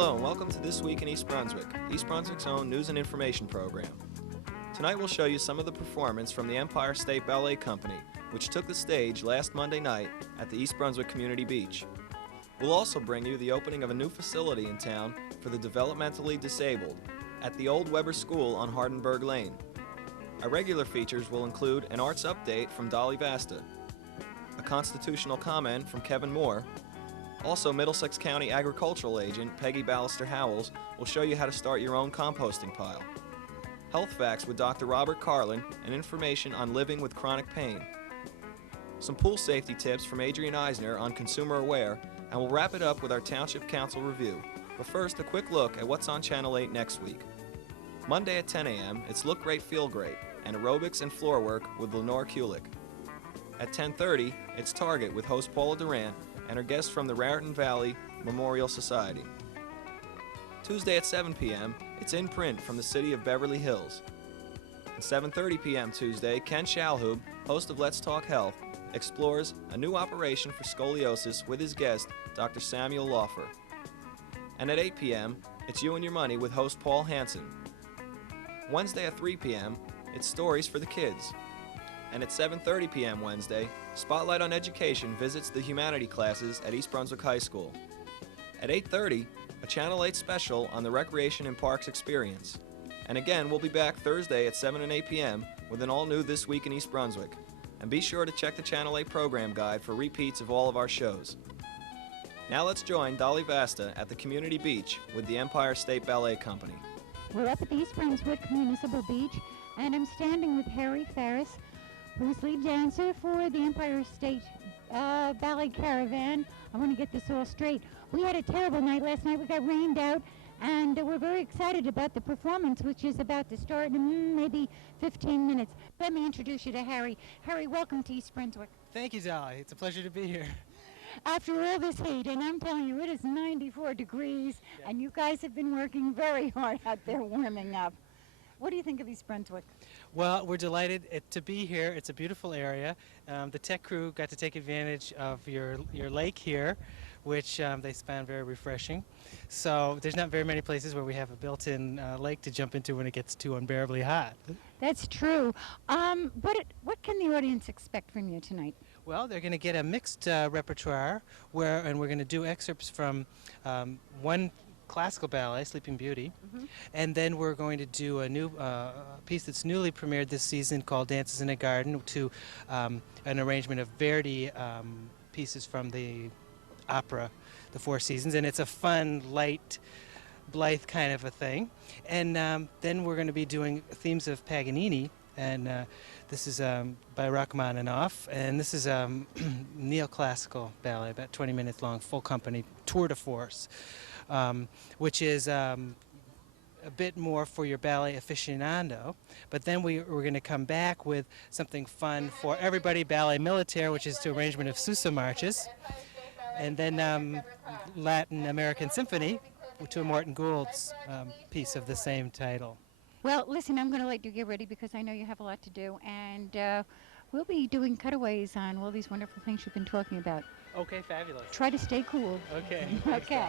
Hello and welcome to This Week in East Brunswick, East Brunswick's own news and information program. Tonight we'll show you some of the performance from the Empire State Ballet Company, which took the stage last Monday night at the East Brunswick Community Beach. We'll also bring you the opening of a new facility in town for the developmentally disabled at the Old Weber School on Hardenberg Lane. Our regular features will include an arts update from Dolly Vasta, a constitutional comment from K.More. Also, Middlesex County Agricultural Agent Pegi Howells will show you how to start your own composting pile. Health facts with Dr. Robert Karlin and information on living with chronic pain. Some pool safety tips from Adrian Eisner on Consumer Aware, and we'll wrap it up with our Township Council review. But first, a quick look at what's on Channel 8 next week. Monday at 10 a.m., it's Look Great, Feel Great, and aerobics and floor work with Lenore Kulik. At 10:30, it's Target with host Paula Durant and her guests from the Raritan Valley Memorial Society. Tuesday at 7 p.m., it's In Print from the city of Beverly Hills. At 7:30 p.m. Tuesday, Ken Shalhoub, host of Let's Talk Health, explores a new operation for scoliosis with his guest, Dr. Samuel Laufer. And at 8 p.m., it's You and Your Money with host Paul Hansen. Wednesday at 3 p.m., it's Stories for the Kids. And at 7:30 p.m. Wednesday, Spotlight on Education visits the humanity classes at East Brunswick High School. At 8:30, a Channel 8 special on the Recreation and Parks experience. And again, we'll be back Thursday at 7 and 8 p.m. with an all-new This Week in East Brunswick. And be sure to check the Channel 8 program guide for repeats of all of our shows. Now let's join Dolly Vasta at the Community Beach with the Empire State Ballet Company. We're up at the East Brunswick Municipal Beach, and I'm standing with Harry Ferris, who's lead dancer for the Empire State Ballet Caravan. I want to get this all straight. We had a terrible night last night. We got rained out, and we're very excited about the performance, which is about to start in maybe 15 minutes. Let me introduce you to Harry. Harry, welcome to East Brunswick. Thank you, Dolly. It's a pleasure to be here. After all this heat, and I'm telling you, it is 94 degrees, and you guys have been working very hard out there warming up. What do you think of East Brunswick? Well, we're delighted to be here. It's a beautiful area. The tech crew got to take advantage of your lake here, which they found very refreshing. So there's not very many places where we have a built-in lake to jump into when it gets too unbearably hot. That's true. What can the audience expect from you tonight? Well, they're going to get a mixed repertoire, and we're going to do excerpts from one classical ballet, Sleeping Beauty, and then we're going to do a new piece that's newly premiered this season called Dances in a Garden, to an arrangement of Verdi pieces from the opera, The Four Seasons, and it's a fun, light, blithe kind of a thing. And then we're going to be doing themes of Paganini, and this is by Rachmaninoff, and this is neoclassical ballet, about 20 minutes long, full company, tour de force. Which is a bit more for your ballet aficionado. But then we're going to come back with something fun for everybody, Ballet Militaire, which is to arrangement of Sousa marches. And then Latin American Symphony to Morton Gould's piece of the same title. Well, listen, I'm going to let you get ready because I know you have a lot to do. And we'll be doing cutaways on all these wonderful things you've been talking about. Okay, fabulous. Try to stay cool. Okay. Okay.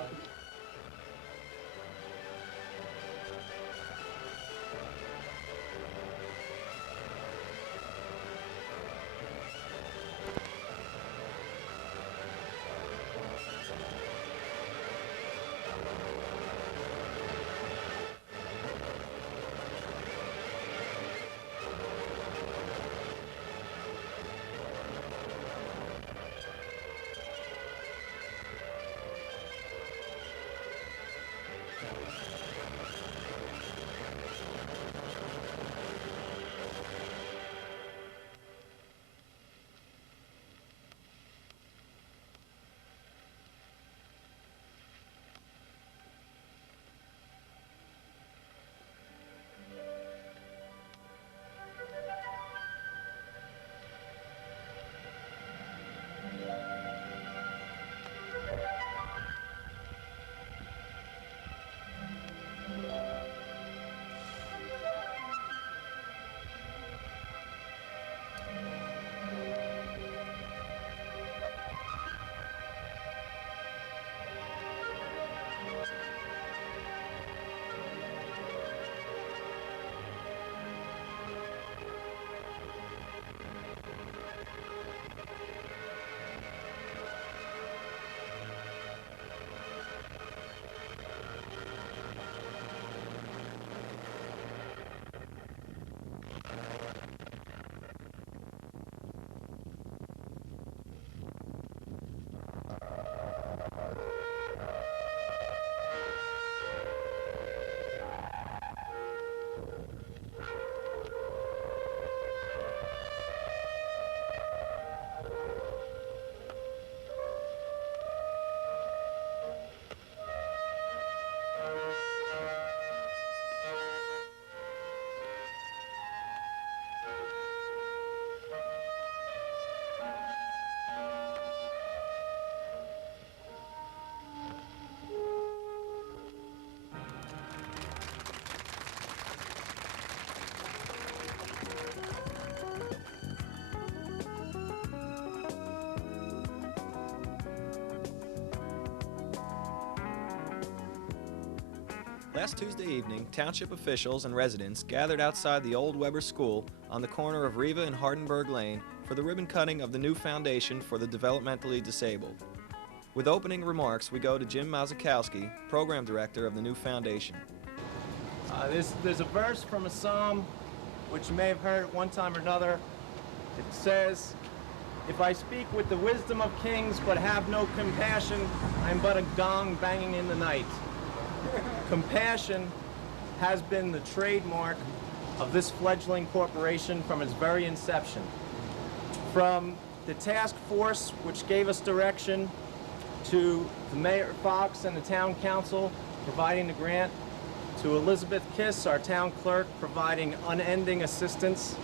Last Tuesday evening, township officials and residents gathered outside the old Weber School on the corner of Riva and Hardenberg Lane for the ribbon cutting of the new foundation for the developmentally disabled. With opening remarks, we go to Jim Mazakowski, program director of the new foundation. There's a verse from a psalm which you may have heard at one time or another. It says, "If I speak with the wisdom of kings but have no compassion, I am but a gong banging in the night." Compassion has been the trademark of this fledgling corporation from its very inception. From the task force which gave us direction, to the Mayor Fox and the Town Council providing the grant, to Elizabeth Kiss, our Town Clerk, providing unending assistance,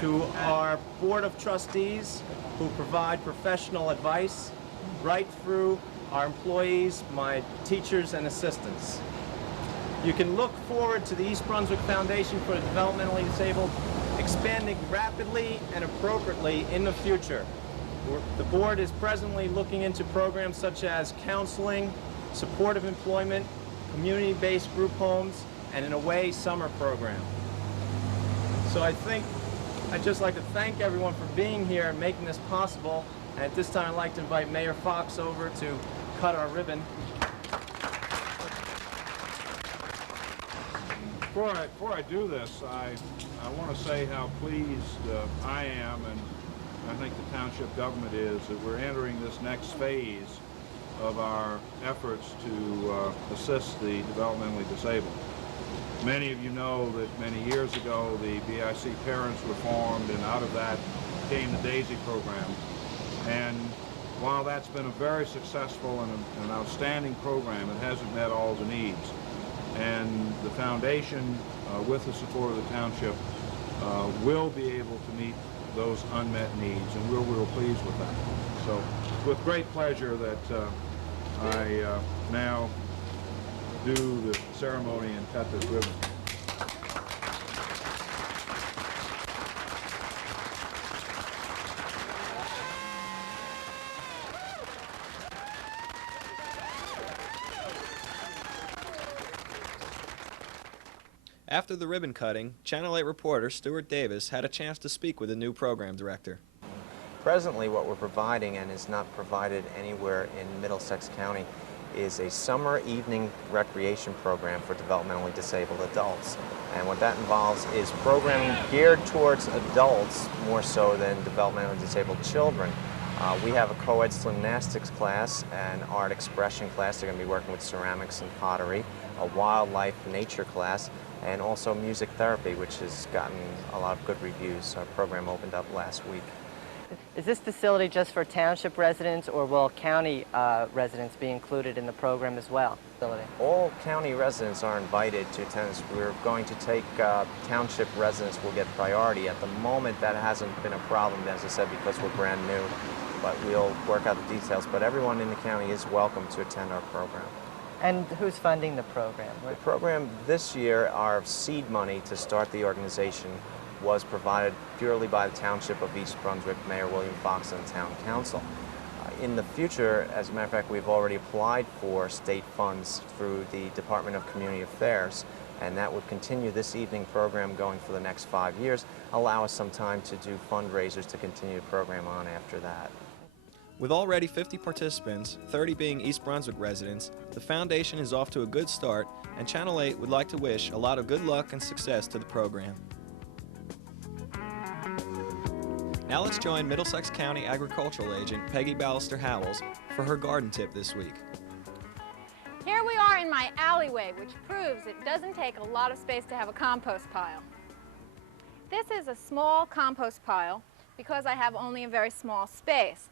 to our Board of Trustees who provide professional advice, right through our employees, my teachers and assistants. You can look forward to the East Brunswick Foundation for the Developmentally Disabled expanding rapidly and appropriately in the future. The board is presently looking into programs such as counseling, supportive employment, community-based group homes, and an away summer program. So I'd just like to thank everyone for being here and making this possible. And at this time, I'd like to invite Mayor Fox over to cut our ribbon. Before I do this, I want to say how pleased I am, and I think the township government is, that we're entering this next phase of our efforts to assist the developmentally disabled. Many of you know that many years ago the BIC Parents were formed, and out of that came the DAISY program. And while that's been a very successful and an outstanding program, it hasn't met all the needs. And the foundation, with the support of the township, will be able to meet those unmet needs, and we're real pleased with that. So it's with great pleasure that I now do the ceremony and cut this ribbon. After the ribbon cutting, Channel 8 reporter Stuart Davis had a chance to speak with the new program director. Presently, what we're providing, and is not provided anywhere in Middlesex County, is a summer evening recreation program for developmentally disabled adults. And what that involves is programming geared towards adults more so than developmentally disabled children. We have a co-ed gymnastics class, an art expression class. They're going to be working with ceramics and pottery, a wildlife nature class, and also music therapy, which has gotten a lot of good reviews. Our program opened up last week. Is this facility just for township residents, or will county residents be included in the program as well? All county residents are invited to attend. We're going to take township residents will get priority. At the moment, that hasn't been a problem, as I said, because we're brand new, but we'll work out the details. But everyone in the county is welcome to attend our program. And who's funding the program? The program this year, our seed money to start the organization, was provided purely by the Township of East Brunswick, Mayor William Fox, and the Town Council. In the future, as a matter of fact, we've already applied for state funds through the Department of Community Affairs, and that would continue this evening program going for the next 5 years, allow us some time to do fundraisers to continue the program on after that. With already 50 participants, 30 being East Brunswick residents, the foundation is off to a good start, and Channel 8 would like to wish a lot of good luck and success to the program. Now let's join Middlesex County Agricultural Agent Peggy Ballister-Howells for her garden tip this week. Here we are in my alleyway, which proves it doesn't take a lot of space to have a compost pile. This is a small compost pile because I have only a very small space.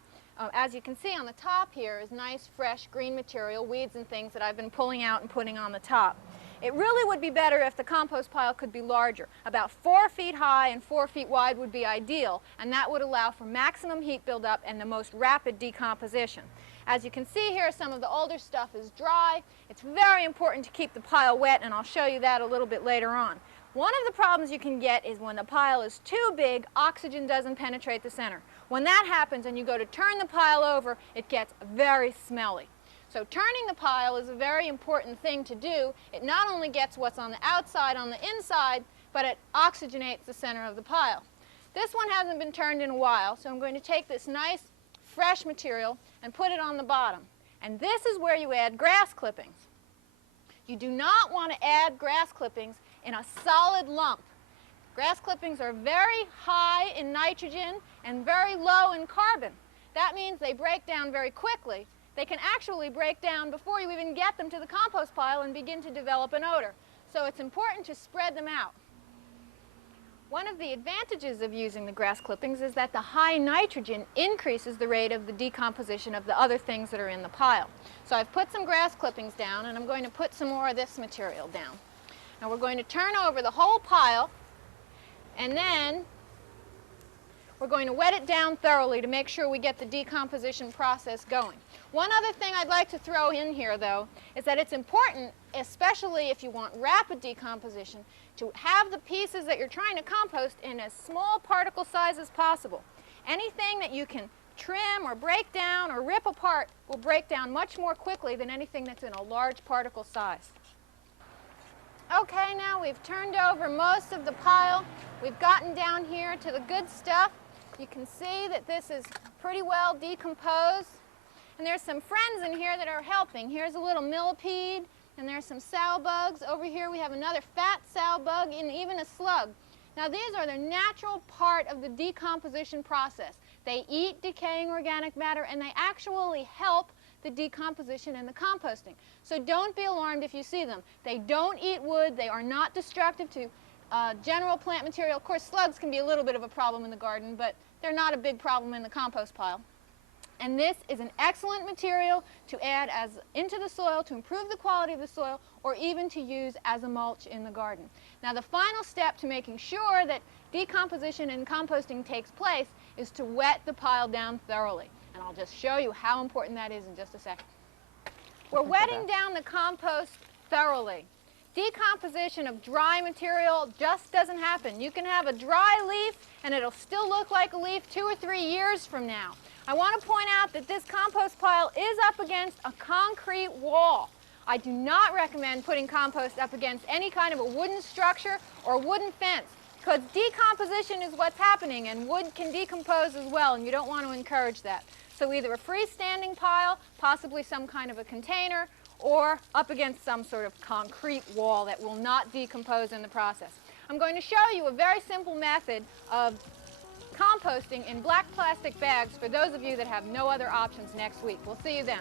As you can see on the top here is nice, fresh, green material, weeds and things that I've been pulling out and putting on the top. It really would be better if the compost pile could be larger. About 4 feet high and 4 feet wide would be ideal, and that would allow for maximum heat buildup and the most rapid decomposition. As you can see here, some of the older stuff is dry. It's very important to keep the pile wet, and I'll show you that a little bit later on. One of the problems you can get is when the pile is too big, oxygen doesn't penetrate the center. When that happens and you go to turn the pile over, it gets very smelly. So turning the pile is a very important thing to do. It not only gets what's on the outside on the inside, but it oxygenates the center of the pile. This one hasn't been turned in a while, so I'm going to take this nice fresh material and put it on the bottom. And this is where you add grass clippings. You do not want to add grass clippings in a solid lump. Grass clippings are very high in nitrogen and very low in carbon. That means they break down very quickly. They can actually break down before you even get them to the compost pile and begin to develop an odor. So it's important to spread them out. One of the advantages of using the grass clippings is that the high nitrogen increases the rate of the decomposition of the other things that are in the pile. So I've put some grass clippings down, and I'm going to put some more of this material down. Now we're going to turn over the whole pile, and then we're going to wet it down thoroughly to make sure we get the decomposition process going. One other thing I'd like to throw in here, though, is that it's important, especially if you want rapid decomposition, to have the pieces that you're trying to compost in as small particle size as possible. Anything that you can trim or break down or rip apart will break down much more quickly than anything that's in a large particle size. Okay, now we've turned over most of the pile. We've gotten down here to the good stuff. You can see that this is pretty well decomposed. And there's some friends in here that are helping. Here's a little millipede, and there's some sow bugs. Over here we have another fat sow bug and even a slug. Now these are the natural part of the decomposition process. They eat decaying organic matter, and they actually help the decomposition and the composting. So don't be alarmed if you see them. They don't eat wood. They are not destructive to general plant material. Of course, slugs can be a little bit of a problem in the garden, but they're not a big problem in the compost pile. And this is an excellent material to add into the soil to improve the quality of the soil, or even to use as a mulch in the garden. Now the final step to making sure that decomposition and composting takes place is to wet the pile down thoroughly. And I'll just show you how important that is in just a second. We're wetting down the compost thoroughly. Decomposition of dry material just doesn't happen. You can have a dry leaf and it'll still look like a leaf 2 or 3 years from now. I want to point out that this compost pile is up against a concrete wall. I do not recommend putting compost up against any kind of a wooden structure or wooden fence, because decomposition is what's happening, and wood can decompose as well, and you don't want to encourage that. So either a freestanding pile, possibly some kind of a container, or up against some sort of concrete wall that will not decompose in the process. I'm going to show you a very simple method of composting in black plastic bags for those of you that have no other options next week. We'll see you then.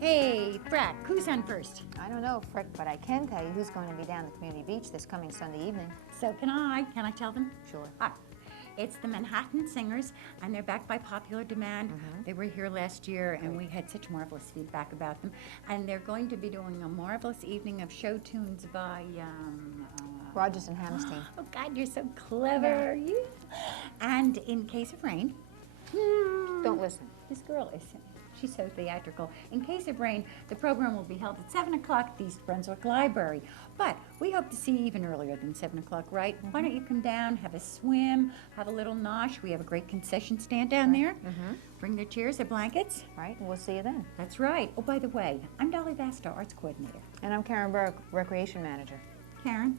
Hey, Frack, who's on first? I don't know, Frick, but I can tell you who's going to be down at the community beach this coming Sunday evening. So can I. Can I tell them? Sure. Ah, it's the Manhattan Singers, and they're back by popular demand. They were here last year, and we had such marvelous feedback about them. And they're going to be doing a marvelous evening of show tunes by Rogers and Hammerstein. Oh, God, you're so clever. Yeah. And in case of rain, Don't listen. this girl is, she's so theatrical. In case of rain, the program will be held at 7 o'clock at the East Brunswick Library. But we hope to see you even earlier than 7 o'clock, right? Why don't you come down, have a swim, have a little nosh. We have a great concession stand down there. Bring their chairs, their blankets. Right, and we'll see you then. That's right. Oh, by the way, I'm Dolly Vasta, Arts Coordinator. And I'm Karen Burke, Recreation Manager. Karen,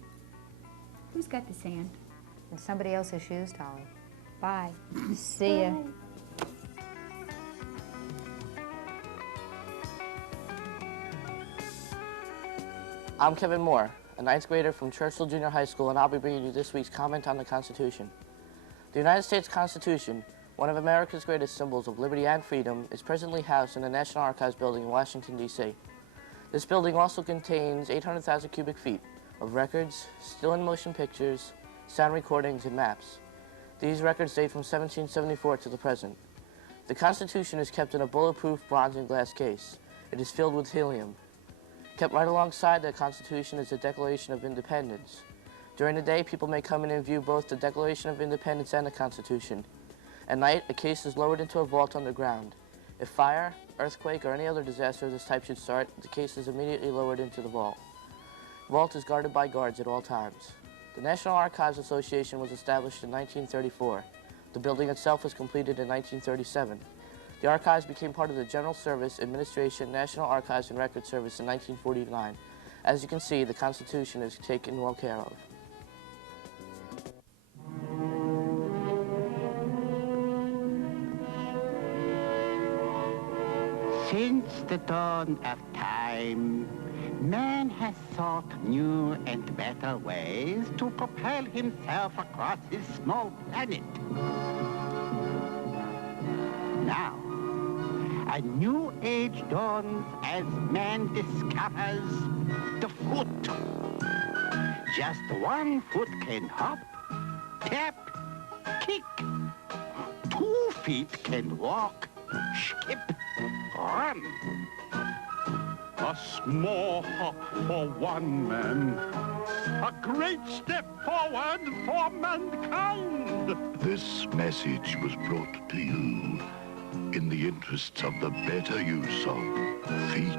who's got the sand? In somebody else's shoes, Dolly. Bye. See ya. I'm Kevin Moore, a 9th grader from Churchill Junior High School, and I'll be bringing you this week's comment on the Constitution. The United States Constitution, one of America's greatest symbols of liberty and freedom, is presently housed in the National Archives building in Washington, D.C. This building also contains 800,000 cubic feet of records, still and motion pictures, sound recordings, and maps. These records date from 1774 to the present. The Constitution is kept in a bulletproof bronze and glass case. It is filled with helium. Kept right alongside the Constitution is the Declaration of Independence. During the day, people may come in and view both the Declaration of Independence and the Constitution. At night, a case is lowered into a vault underground. If fire, earthquake, or any other disaster of this type should start, the case is immediately lowered into the vault. The vault is guarded by guards at all times. The National Archives Association was established in 1934. The building itself was completed in 1937. The archives became part of the General Service Administration National Archives and Record Service in 1949. As you can see, the Constitution is taken well care of. Since the dawn of time, man has sought new and better ways to propel himself across his small planet. Now, a new age dawns as man discovers the foot. Just one foot can hop, tap, kick. 2 feet can walk, skip, run. A small hop for one man, a great step forward for mankind. This message was brought to you in the interests of the better use of feet.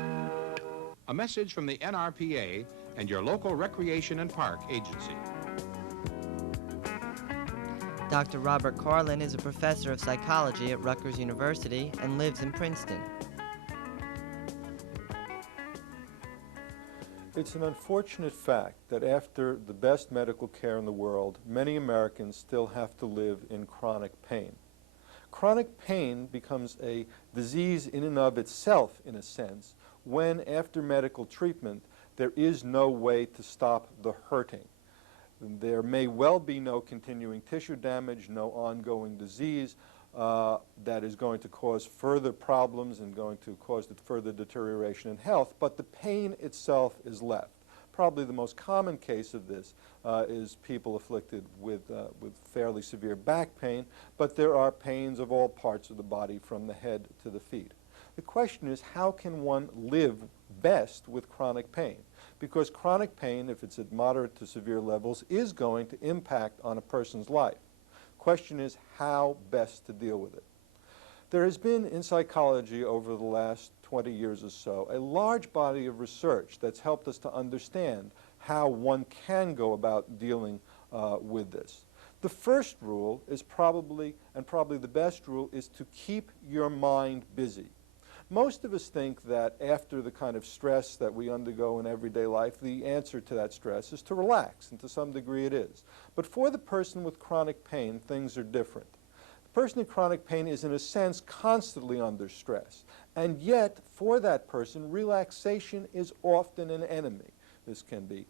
A message from the NRPA and your local Recreation and Park Agency. Dr. Robert Karlin is a professor of psychology at Rutgers University and lives in Princeton. It's an unfortunate fact that after the best medical care in the world, many Americans still have to live in chronic pain. Chronic pain becomes a disease in and of itself, in a sense, when after medical treatment there is no way to stop the hurting. There may well be no continuing tissue damage, no ongoing disease that is going to cause further problems and going to cause further deterioration in health, but the pain itself is left. Probably the most common case of this is people afflicted with fairly severe back pain, but there are pains of all parts of the body from the head to the feet. The question is, how can one live best with chronic pain? Because chronic pain, if it's at moderate to severe levels, is going to impact on a person's life. Question is how best to deal with it. There has been in psychology over the last 20 years or so a large body of research that's helped us to understand how one can go about dealing with this. The first rule is probably the best rule, is to keep your mind busy. Most of us think that after the kind of stress that we undergo in everyday life, the answer to that stress is to relax, and to some degree it is. But for the person with chronic pain, things are different. The person in chronic pain is, in a sense, constantly under stress. And yet, for that person, relaxation is often an enemy. This can be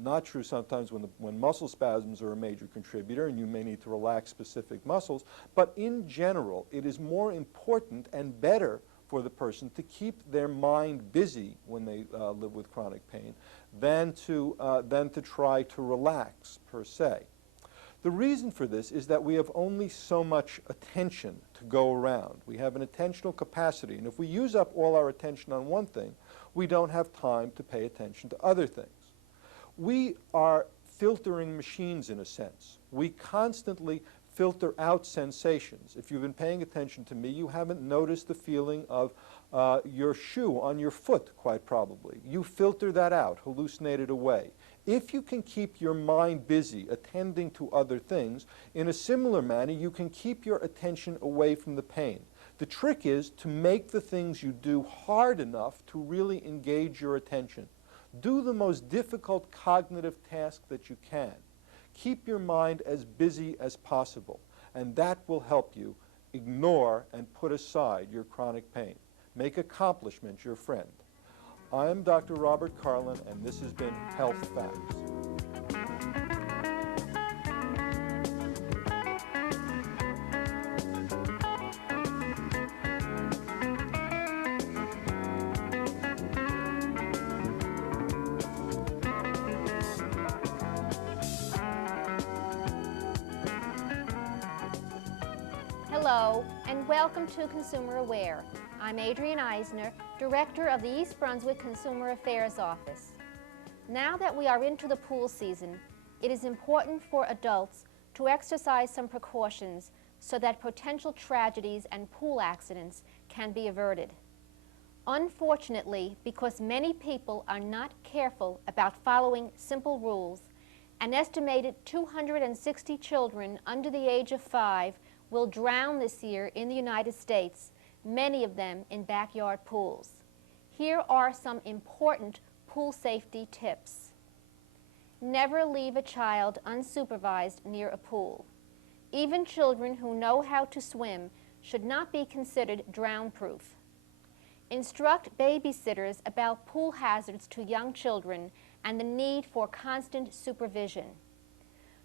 not true sometimes when muscle spasms are a major contributor and you may need to relax specific muscles, but in general, it is more important and better for the person to keep their mind busy when they live with chronic pain than to try to relax, per se. The reason for this is that we have only so much attention to go around. We have an attentional capacity, and if we use up all our attention on one thing, we don't have time to pay attention to other things. We are filtering machines, in a sense. We constantly filter out sensations. If you've been paying attention to me, you haven't noticed the feeling of your shoe on your foot, quite probably. You filter that out, hallucinate it away. If you can keep your mind busy attending to other things, in a similar manner, you can keep your attention away from the pain. The trick is to make the things you do hard enough to really engage your attention. Do the most difficult cognitive task that you can. Keep your mind as busy as possible, and that will help you ignore and put aside your chronic pain. Make accomplishment your friend. I am Dr. Robert Karlin, and this has been Health Facts. Hello, and welcome to Consumer Aware. I'm Adrienne Eisner, Director of the East Brunswick Consumer Affairs Office. Now that we are into the pool season, it is important for adults to exercise some precautions so that potential tragedies and pool accidents can be averted. Unfortunately, because many people are not careful about following simple rules, an estimated 260 children under the age of 5 will drown this year in the United States many of them in backyard pools. Here are some important pool safety tips. Never leave a child unsupervised near a pool. Even children who know how to swim should not be considered drown-proof. Instruct babysitters about pool hazards to young children and the need for constant supervision.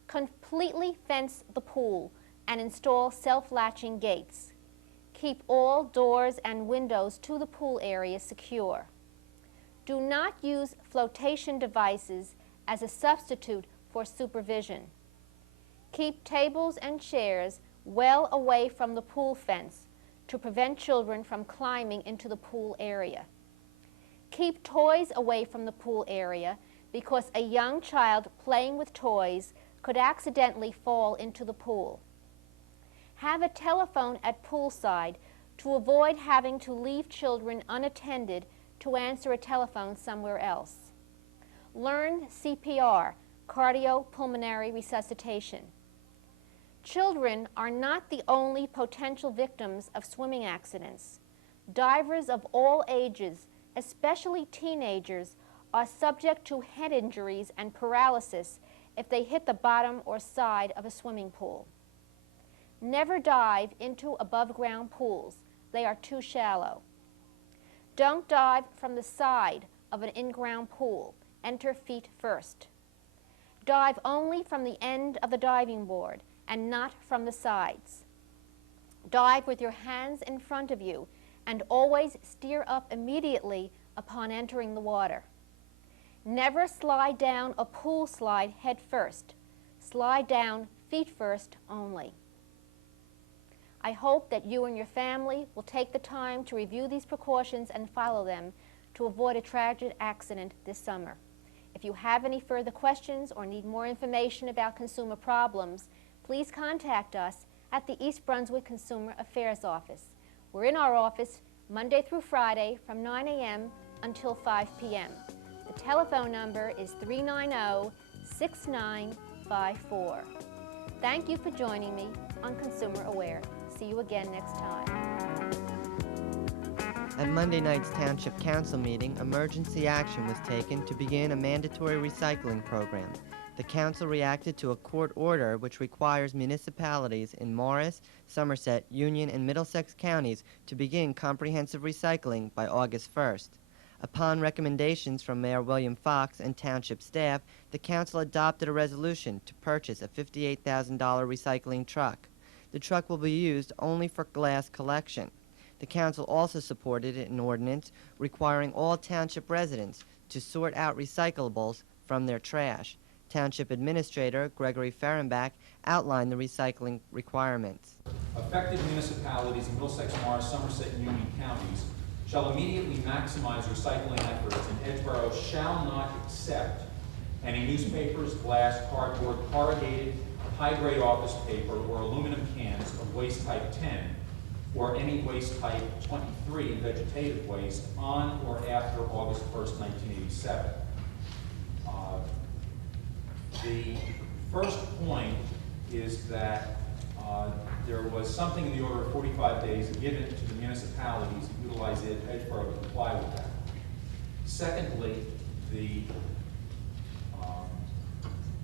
Completely fence the pool and install self-latching gates. Keep all doors and windows to the pool area secure. Do not use flotation devices as a substitute for supervision. Keep tables and chairs well away from the pool fence to prevent children from climbing into the pool area. Keep toys away from the pool area because a young child playing with toys could accidentally fall into the pool. Have a telephone at poolside to avoid having to leave children unattended to answer a telephone somewhere else. Learn CPR, cardiopulmonary resuscitation. Children are not the only potential victims of swimming accidents. Divers of all ages, especially teenagers, are subject to head injuries and paralysis if they hit the bottom or side of a swimming pool. Never dive into above-ground pools. They are too shallow. Don't dive from the side of an in-ground pool. Enter feet first. Dive only from the end of the diving board and not from the sides. Dive with your hands in front of you and always steer up immediately upon entering the water. Never slide down a pool slide head first. Slide down feet first only. I hope that you and your family will take the time to review these precautions and follow them to avoid a tragic accident this summer. If you have any further questions or need more information about consumer problems, please contact us at the East Brunswick Consumer Affairs Office. We're in our office Monday through Friday from 9 a.m. until 5 p.m. The telephone number is 390-6954. Thank you for joining me on Consumer Aware. See you again next time. At Monday night's Township Council meeting, emergency action was taken to begin a mandatory recycling program. The council reacted to a court order which requires municipalities in Morris, Somerset, Union, and Middlesex counties to begin comprehensive recycling by August 1st. Upon recommendations from Mayor William Fox and township staff, the council adopted a resolution to purchase a $58,000 recycling truck. The truck will be used only for glass collection. The council also supported an ordinance requiring all township residents to sort out recyclables from their trash. Township Administrator Gregory Ferenbach outlined the recycling requirements. Affected municipalities in Middlesex, Morris, Somerset, and Union counties shall immediately maximize recycling efforts, and Edgeboro shall not accept any newspapers, glass, cardboard, corrugated, high-grade office paper, or aluminum cans of waste type 10, or any waste type 23 vegetative waste on or after August 1st, 1987. The first point is that there was something in the order of 45 days given to the municipalities that utilize Edgeboro to comply with that. Secondly, the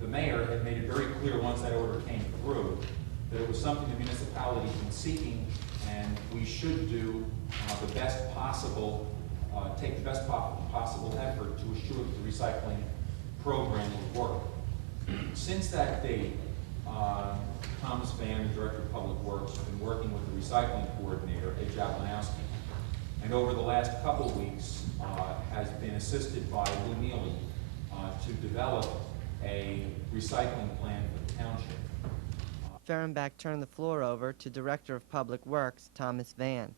mayor had made it very clear once that order came through that it was something the municipality had been seeking, and we should do the best possible, take the best possible effort to assure that the recycling program will work. Since that date, Thomas Van, the Director of Public Works, has been working with the recycling coordinator, Ed Jablonowski, and over the last couple of weeks has been assisted by Lou Neely to develop a recycling plan for the township. Ferenbach turned the floor over to Director of Public Works, Thomas Van.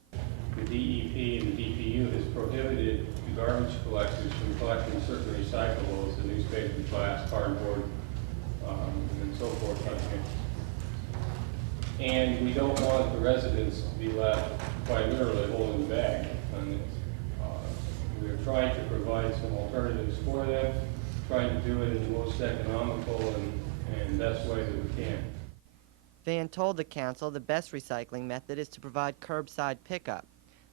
The DEP and the DPU has prohibited the garbage collectors from collecting certain recyclables, the newspaper, glass, cardboard, and so forth. And we don't want the residents to be left quite literally holding the bag on this. We are trying to provide some alternatives for them, trying to do it in the most economical and best way that we can. Van told the council the best recycling method is to provide curbside pickup.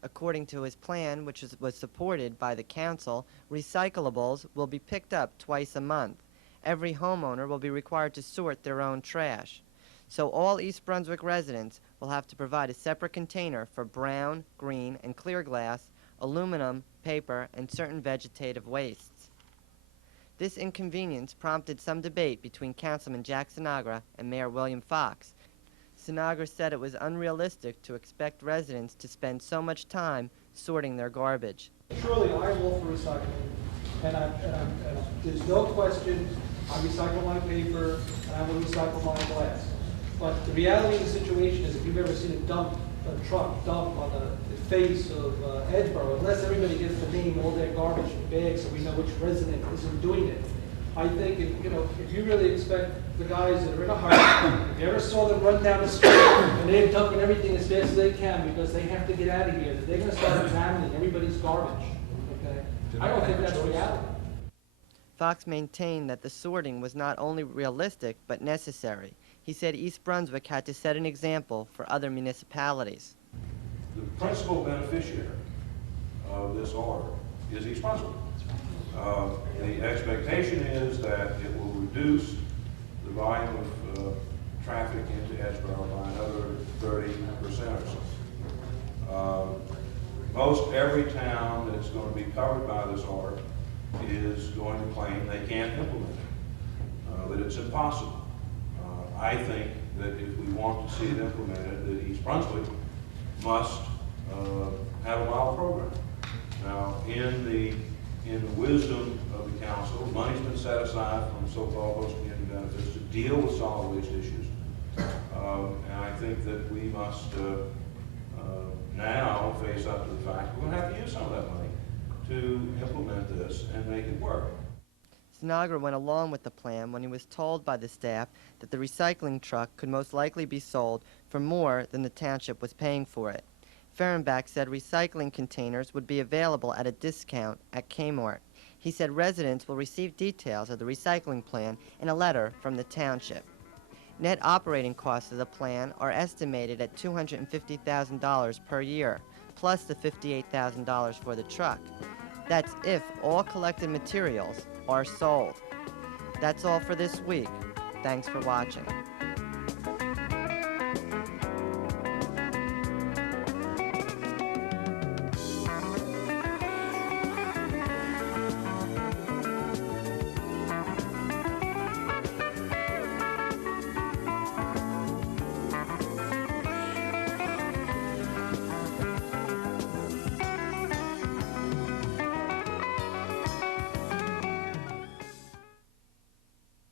According to his plan, which was supported by the council, recyclables will be picked up twice a month. Every homeowner will be required to sort their own trash. So all East Brunswick residents will have to provide a separate container for brown, green, and clear glass, aluminum, paper, and certain vegetative wastes. This inconvenience prompted some debate between Councilman Jack Sinagra and Mayor William Fox. Sinagra said it was unrealistic to expect residents to spend so much time sorting their garbage. Surely I'm all for recycling, and there's no question I recycle my paper and I will recycle my glass. But the reality of the situation is, if you've ever seen a truck dump on the face of Edinburgh, unless everybody gets to name all their garbage in bags so we know which resident isn't doing it, I think if you really expect the guys that are in a hurry, if you ever saw them run down the street and they're dumping everything as fast as they can because they have to get out of here, they're going to start examining everybody's garbage. Okay? I don't think that's reality. Fox maintained that the sorting was not only realistic but necessary. He said East Brunswick had to set an example for other municipalities. The principal beneficiary of this order is East Brunswick. The expectation is that it will reduce the volume of traffic into Edgeboro by another 30% or so. Most every town that's going to be covered by this order is going to claim they can't implement it, that it's impossible. I think that if we want to see it implemented, that East Brunswick must have a model program. Now, in the wisdom of the council, money's been set aside from so-called host community benefits to deal with solid waste issues. And I think that we must now face up to the fact we're going to have to use some of that money to implement this and make it work. Sinagra went along with the plan when he was told by the staff that the recycling truck could most likely be sold for more than the township was paying for it. Fehrenbach said recycling containers would be available at a discount at K.More. He said residents will receive details of the recycling plan in a letter from the township. Net operating costs of the plan are estimated at $250,000 per year, plus the $58,000 for the truck. That's if all collected materials are sold. That's all for this week. Thanks for watching.